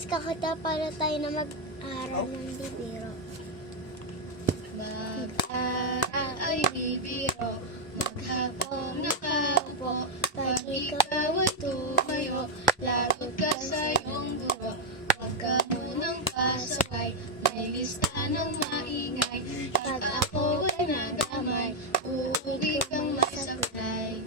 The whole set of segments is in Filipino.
guys, kakata para tayo na mag-aral ng bibiro. Mag-aral ay bibiro, maghapong nakaupo, pag ikaw ay tumayo, lagot ka sa iyong guro. Huwag ka munang pasaway, may lista ng maingay, pag ako ay nagamay, uuwi kang masablay.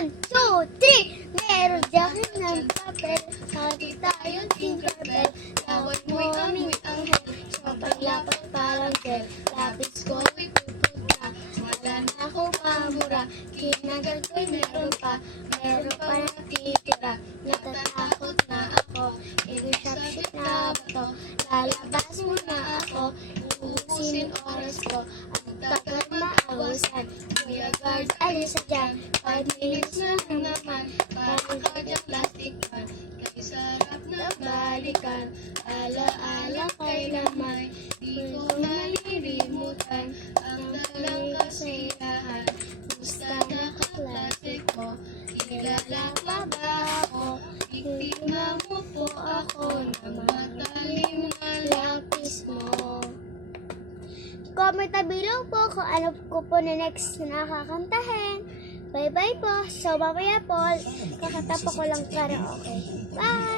1, 2, 3! Meron jacket ng papel, sabi tayong Tinkerbell. Laway mo'y amoy anghel, sa paglapat parang gel. Lapis ko ay pupunta, wala na akong pamura. Kinagal ko'y meron pa natitira. Natatakot na ako, i-shop na ba to? Lalabas mo na ako, uusin oras ko. Ang tagal maawasan, kuya guard, alis na dyan. 5 minutes na lang naman, parang kadyang plastic man. Kay sarap na balikan, ala-ala kay lamay. Di ko malilimutan ang dalang kasiyahan. Gusta na kaklase ko, kilala pa ba ako? Biktima mo po ako ng matalim na lapis mo. Comment na below po kung ano ko po na next na nakakantahin. Bye-bye po. So, mamaya po, kakatapos ko lang karaoke. Bye!